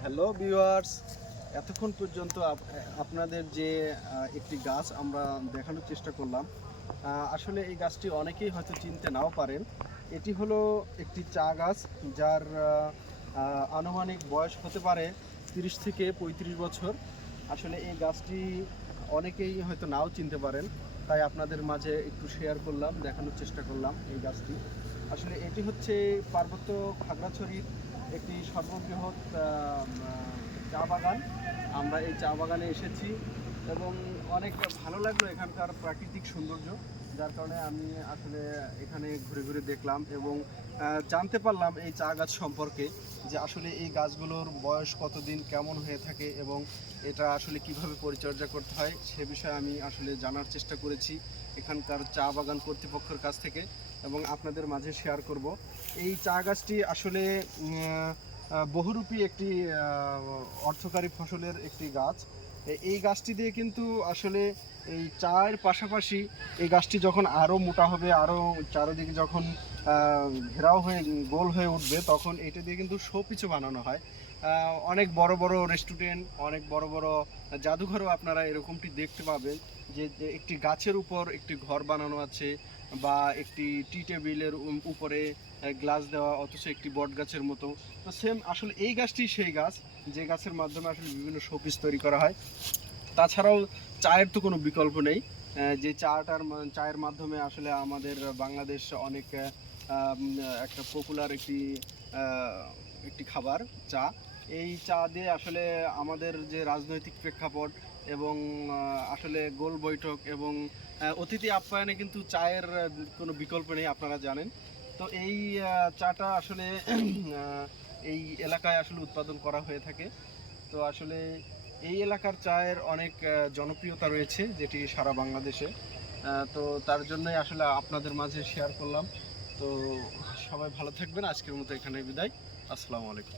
Hello viewers এতক্ষণ পর্যন্ত আপনাদের যে একটি গাছ আমরা দেখানোর চেষ্টা করলাম। আসলে এই গাছটি অনেকেই হয়তো চিনতে নাও পারেন। এটি হলো একটি চা গাছ যার আনুমানিক বয়স হতে পারে তিরিশ থেকে পঁয়ত্রিশ বছর। আসলে এই গাছটি অনেকেই হয়তো নাও চিনতে পারেন। তাই আপনাদের মাঝে একটু শেয়ার করলাম, দেখানোর চেষ্টা করলাম এই গাছটি। আসলে এটি হচ্ছে পার্বত্য খাগড়াছড়ির একটি সর্ববৃহৎ চা বাগান। আমরা এই চা বাগানে এসেছি এবং অনেক ভালো লাগল এখানকার প্রাকৃতিক সৌন্দর্য। যার কারণে আমি আসলে এখানে ঘুরে ঘুরে দেখলাম এবং জানতে পারলাম এই চা গাছ সম্পর্কে যে আসলে এই গাছগুলোর বয়স কতদিন, কেমন হয়ে থাকে এবং এটা আসলে কীভাবে পরিচর্যা করতে হয় সে বিষয়ে আমি আসলে জানার চেষ্টা করেছি এখানকার চা বাগান কর্তৃপক্ষের কাছ থেকে এবং আপনাদের মাঝে শেয়ার করব। এই চা গাছটি আসলে বহুরূপী একটি অর্থকারী ফসলের একটি গাছ। এই গাছটি দিয়ে কিন্তু আসলে এই চায়ের পাশাপাশি এই গাছটি যখন আরও মোটা হবে আরও চারিদিকে যখন ঘেরাও হয়ে, গোল হয়ে উঠবে, তখন এটা দিয়ে কিন্তু শোপিছু বানানো হয়। অনেক বড় বড় রেস্টুরেন্ট, অনেক বড় বড় জাদুঘরও আপনারা এরকমটি দেখতে পাবেন যে যে একটি গাছের উপর একটি ঘর বানানো আছে বা একটি টি টেবিলের উপরে গ্লাস দেওয়া, অথচ একটি বট গাছের মতো। তো সেম আসলে এই গাছটি সেই গাছ, যে গাছের মাধ্যমে আসলে বিভিন্ন শোপিস তৈরি করা হয়। তাছাড়াও চায়ের তো কোনো বিকল্প নেই। যে চাটার চায়ের মাধ্যমে আসলে আমাদের বাংলাদেশ অনেক একটা পপুলার একটি একটি খাবার, চা। এই চা দিয়ে আসলে আমাদের যে রাজনৈতিক প্রেক্ষাপট এবং আসলে গোল বৈঠক এবং অতিথি আপ্যায়নে কিন্তু চায়ের কোনো বিকল্প নেই, আপনারা জানেন। তো এই চাটা আসলে এই এলাকায় আসলে উৎপাদন করা হয়ে থাকে। তো আসলে এই এলাকার চায়ের অনেক জনপ্রিয়তা রয়েছে যেটি সারা বাংলাদেশে। তো তার জন্যই আসলে আপনাদের মাঝে শেয়ার করলাম। তো সবাই ভালো থাকবেন। আজকের মতো এখানে বিদায়। আসসালামু আলাইকুম।